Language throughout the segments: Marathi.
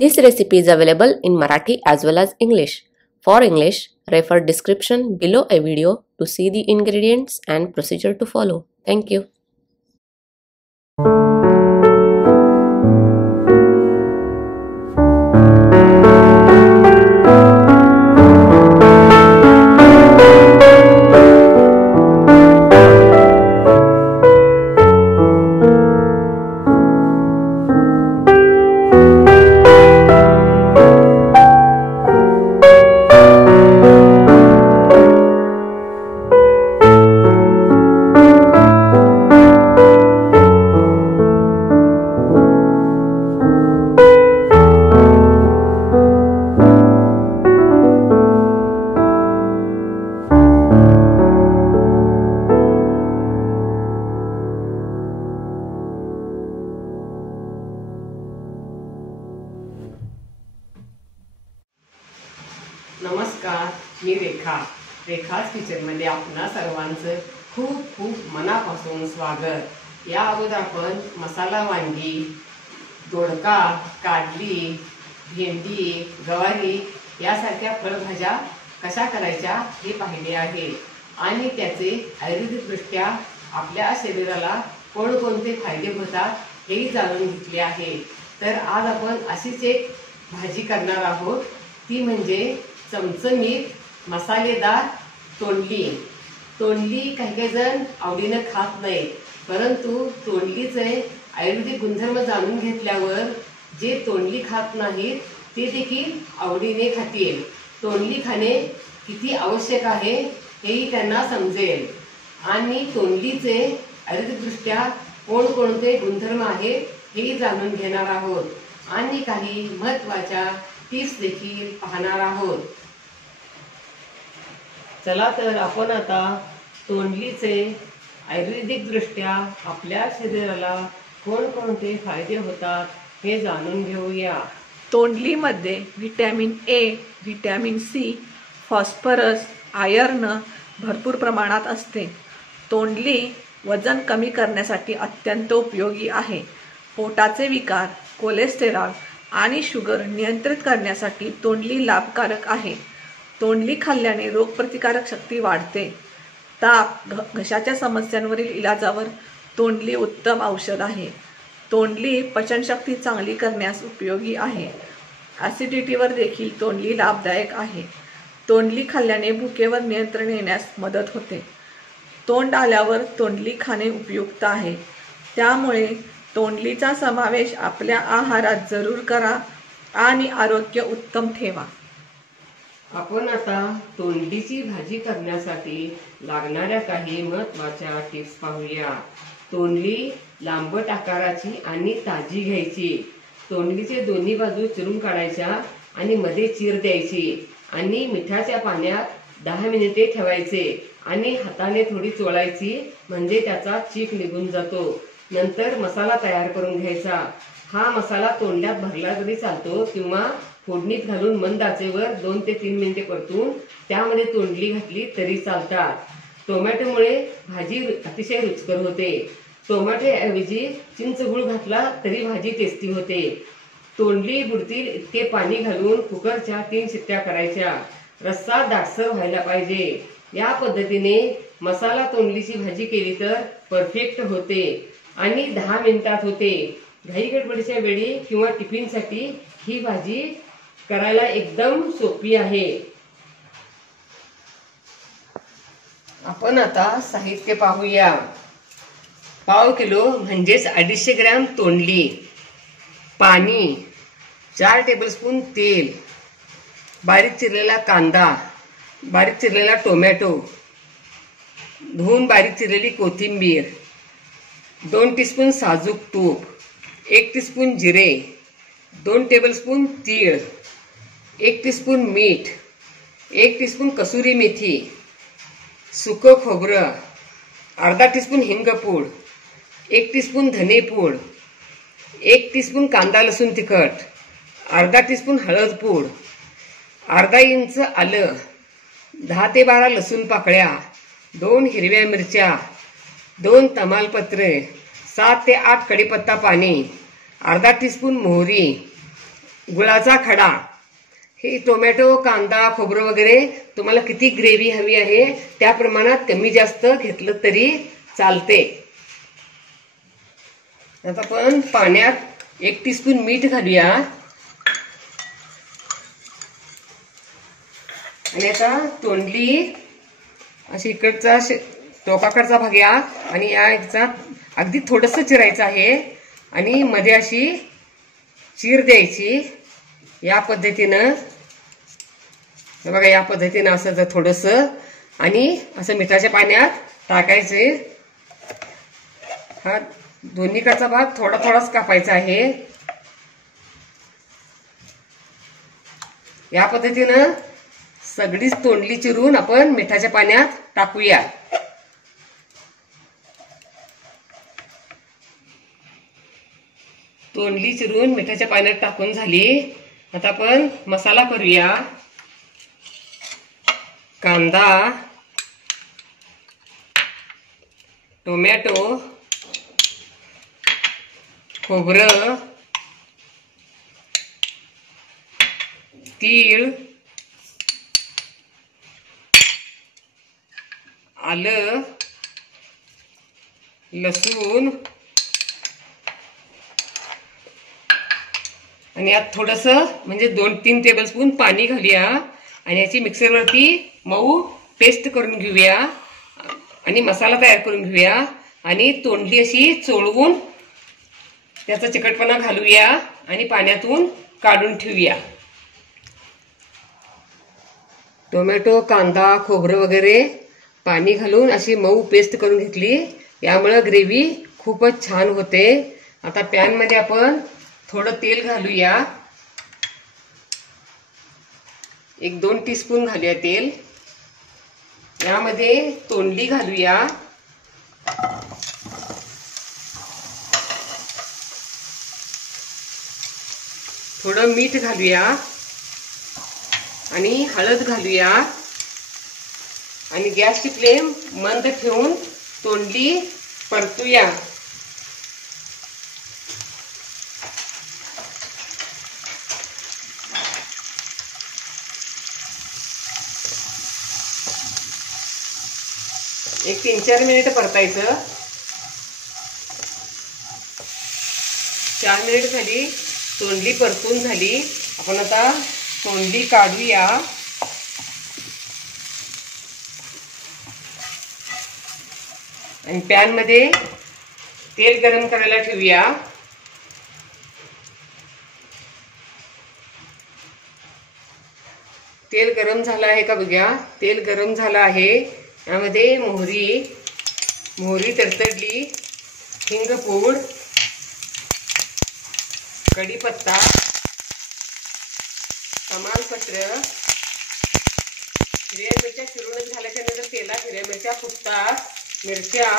This recipe is available in Marathi as well as English. For English, refer description below a video to see the ingredients and procedure to follow. Thank you. नमस्कार, मी रेखाच किचनमध्ये आपणा सर्वांचं खूप खूप मनापासून स्वागत। या अगोदर आपण मसाला वांगी, दोडका, कारली, भेंडी, गवारी यासारख्या फळभाज्या कशा करायच्या हे पाहिले आहे आणि त्याचे आयुर्वेदिकदृष्ट्या आपल्या शरीराला कोणकोणते फायदे होतात हेही जाणून घेतले आहे। तर आज आपण अशीच एक भाजी करणार आहोत, ती म्हणजे चमचमीत मसालेदार तोंडली। तोंडली काही जण आवडीने खात नाही, परंतु तोंडलीचे आयुर्वेदिक गुणधर्म जाणून घेतल्यावर जे तोंडली खात नाहीत ते देखील आवडीने खातील। तोंडली खाणे किती आवश्यक आहे हेही त्यांना समजेल आणि तोंडलीचे आयुर्वेदिकदृष्ट्या कोणकोणते गुणधर्म आहेत हेही जाणून घेणार आहोत आणि काही महत्त्वाच्या टिप्स देखील पाहणार आहोत। चला तर आपण आता तोंडलीचे आयुर्वेदिक दृष्ट्या आपल्या शरीराला कोणकोणते फायदे होतात हे जाणून घेऊया। तोंडलीमध्ये vitamin A, vitamin C, phosphorus, iron भरपूर प्रमाणात असते। तोंडली वजन कमी करण्यासाठी अत्यंत उपयोगी आहे। पोटाचे विकार, कोलेस्टेरॉल आणि शुगर नियंत्रित करण्यासाठी तोंडली लाभकारक आहे। तोंडली खाल्ल्याने रोगप्रतिकारक शक्ती वाढते। ताप, घशाच्या समस्यांवरील इलाजावर तोंडली उत्तम औषध आहे। तोंडली पचनशक्ती चांगली करण्यास उपयोगी आहे। ॲसिडिटीवर देखील तोंडली लाभदायक आहे। तोंडली खाल्ल्याने भुकेवर नियंत्रण येण्यास मदत होते। तोंड आल्यावर तोंडली खाणे उपयुक्त आहे, त्यामुळे तोंडलीचा समावेश आपल्या आहारात जरूर करा आणि आरोग्य उत्तम ठेवा। आपण आता तोंडलीची भाजी करण्यासाठी लागणाऱ्या काही महत्त्वाच्या टिप्स पाहूया। तोंडली लांबट आकाराची आणि ताजी घ्यायची। तोंडलीचे दोन्ही बाजू चिरून काढायच्या आणि मध्ये चीर द्यायची आणि मिठाच्या पाण्यात 10 मिनिटे ठेवायचे आणि हाताने थोडी चोळायची, म्हणजे त्याचा चीक निघून जातो। नंतर मसाला तयार करून घ्यायचा। हा मसाला तोंडल्यात भरला तरी चालतो किंवा फोडणीत घालून मंद आचेवर 2 ते 3 मिनिटे परतून त्यामध्ये तोंडली घातली तरी चालतात। टोमॅटोमुळे भाजी अतिशय रुचकर होते। टोमॅटो ऐवजी चिंचगूळ घातला तरी भाजी टेस्टी होते। तोंडली बुडतील इतके पाणी घालून कुकरच्या 3 शिट्ट्या करायच्या। रस्सा दाटसर व्हायला पाहिजे। या पद्धतीने मसाला तोंडलीची भाजी केली तर परफेक्ट होते आणि 10 मिनिटात होते। घाई गडबडीच्या वेळी किंवा टिफिनसाठी ही भाजी करायला एकदम सोपी आहे। आपण आता साहित्य पाहूया। पाव किलो म्हणजेच 250 ग्रॅम तोंडली, पाणी, 4 टेबलस्पून तेल, बारीक चिरलेला कांदा, बारीक चिरलेला टोमॅटो, धुवून बारीक चिरलेली कोथिंबीर, 2 टीस्पून साजूक तूप, 1 टीस्पून जिरे, 2 टेबलस्पून तीळ, 1 टीस्पून मीठ, 1 टीस्पून कसुरी मेथी, सुकं खोबरं, अर्धा टीस्पून हिंगपूड, 1 टीस्पून धनेपूड, 1 टीस्पून कांदा लसूण तिखट, अर्धा टीस्पून हळद पूड, अर्धा इंच आलं, 10 ते 12 लसूण पाकळ्या, 2 हिरव्या मिरच्या, 2 तमालपत्रे, 7 ते 8 कढीपत्ता पाने, अर्धा टीस्पून मोहरी, गुळाचा खडा. हे टोमॅटो, कांदा, खोबरं वगैरे तुम्हाला किती ग्रेव्ही हवी आहे त्या प्रमाणात कमी जास्त घेतलं तरी चालते. आता आपण पाण्यात 1 टीस्पून मीठ घालूया. आणि आता तोंडली अशी इकडचा टोकाकडचा भाग या आणि या याचा अगदी थोडंसं चिरायचं आहे आणि मध्ये अशी चीर द्यायची. या पद्धतीनं बघा, या पद्धतीनं असं थोडंसं आणि असं मिठाच्या पाण्यात टाकायचे. हा दोन्हीकडचा भाग थोडा थोडाच कापायचा आहे. या पद्धतीनं सगळीच तोंडली चिरून आपण मिठाच्या पाण्यात टाकूया. तोंडली चिरून मिठाच्या पाण्यात टाकून झाली. आता आपण मसाला करूया. कांदा, टोमॅटो, खोबरं, तीळ, आलं, लसूण आणि यात थोडंसं म्हणजे 2-3 टेबलस्पून पाणी घालूया आणि याची मिक्सरवरती मऊ पेस्ट करून घेऊया आणि मसाला तयार करून घेऊया आणि तोंडली अशी चोळवून त्याचा चिकटपणा घालूया आणि पाण्यातून काढून ठेवूया. टोमॅटो, कांदा, खोबरं वगैरे पाणी घालून अशी मऊ पेस्ट करून घेतली. यामुळे ग्रेव्ही खूपच छान होते. आता पॅन मध्ये आपण थोडं तेल घालूया. 1-2 टीस्पून घालूया तेल. यामध्ये तोंडली घालूया. थोडं मीठ घालूया आणि हळद घालूया आणि गॅसची फ्लेम मंद ठेवून तोंडली परतूया. एक 3-4 मिनिट परतायचं. 4 मिनिट झाली, तोंडली परतून झाली. आपण आता तोंडली काढूया. आणि पॅन मध्ये तेल गरम करायला ठेवूया. तेल गरम झालं आहे का बघूया. तेल गरम झालं आहे. यामध्ये मोहरी तडतडली, हिंगपूड, कढीपत्ता, तमालपत्र, हिरव्या मिरच्या चिरूनच घालायच्या. नंतर तेलात हिरव्या मिरच्या फुटतात. मिरच्या,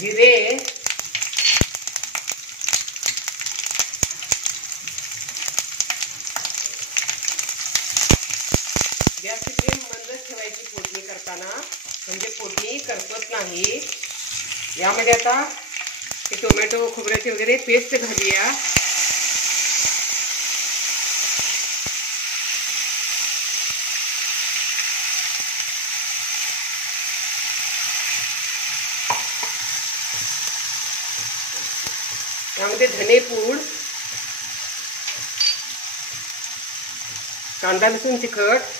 जिरे, गॅसची फ्लेम मंदच ठेवायची फोडणी करताना, म्हणजे फोडणी करपत नाही. यामध्ये आता हे टोमॅटो, खोबऱ्याची वगैरे पेस्ट घालूया. यामध्ये धनेपूड, कांदा लसूण तिखट,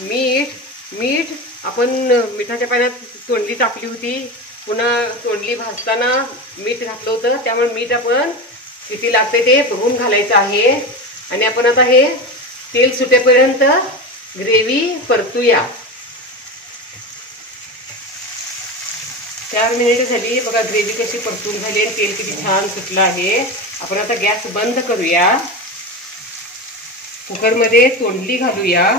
मीठ आपण मिठाच्या पाण्यात तोंडली टाकली होती. पुन्हा तोंडली भाजताना मीठ घातलं होतं. त्यामुळे मीठ आपण किती लागते ते बघून घालायचं आहे. आणि आपण आता हे तेल सुटेपर्यंत ग्रेव्ही परतूया. 4 मिनिट झाली बघा. ग्रेव्ही कशी परतून झाली आणि तेल किती छान सुटलं आहे. आपण आता गॅस बंद करूया. कुकरमध्ये तोंडली घालूया.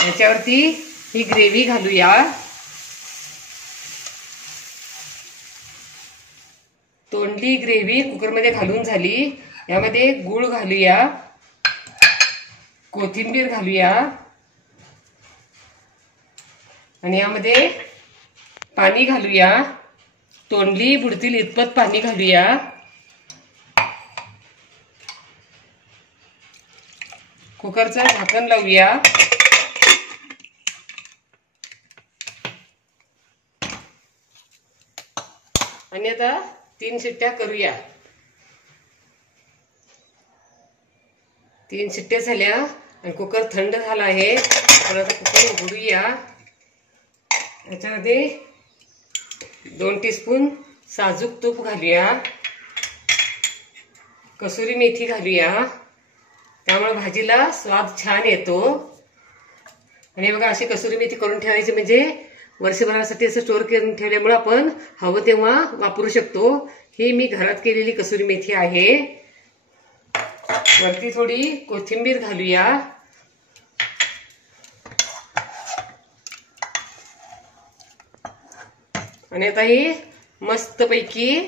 याच्यावरती ही ग्रेव्ही घालूया. तोंडली ग्रेव्ही कुकरमध्ये घालून झाली. यामध्ये गूळ घालूया, कोथिंबीर घालूया आणि यामध्ये पाणी घालूया. तोंडली बुडतील इतपत पाणी घालूया. कुकरचं झाकण लावूया. आणि आता 3 शिट्ट्या करूया. 3 शिट्ट्या झाल्या आणि कुकर थंड झाला आहे. तर आता कुकर उघडूया. याच्यामध्ये 2 टीस्पून साजूक तूप घालूया. कसुरी मेथी घालूया. त्यामुळे भाजीला स्वाद छान येतो. आणि बघा अशी कसुरी मेथी करून ठेवायची म्हणजे वर्षभरासाठी असं स्टोअर करून ठेवल्यामुळे आपण हवं तेव्हा वापरू शकतो. ही मी घरात केलेली कसुरी मेथी आहे. वरती थोडी कोथिंबीर घालूया. आणि आता ही मस्तपैकी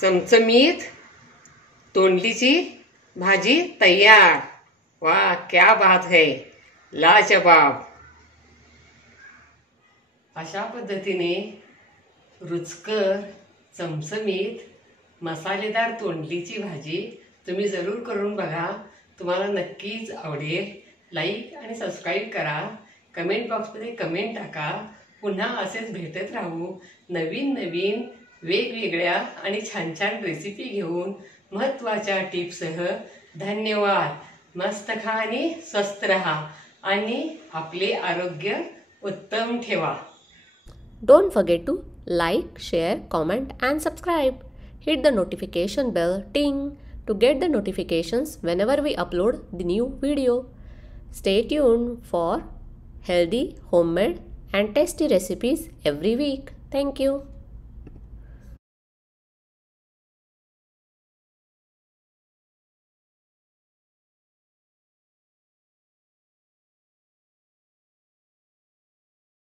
चमचमीत तोंडलीची भाजी तयार. वाह, क्या बात है, लाजवाब. अशा पद्धतीने रुचकर चमचमीत मसालेदार तोंडलीची भाजी तुम्ही जरूर करून बघा. तुम्हाला नक्कीच आवडेल. लाईक आणि सबस्क्राईब करा. कमेंट बॉक्समध्ये कमेंट टाका. पुन्हा असेच भेटत राहू नवीन नवीन वेगवेगळ्या आणि छान छान रेसिपी घेऊन महत्त्वाच्या टिप्ससह. धन्यवाद. मस्त खा आणि स्वस्त रहा आणि आपले आरोग्य उत्तम ठेवा. Don't forget to like, share, comment and subscribe. Hit the notification bell ting to get the notifications whenever we upload the new video. Stay tuned for healthy, homemade and tasty recipes every week. Thank you.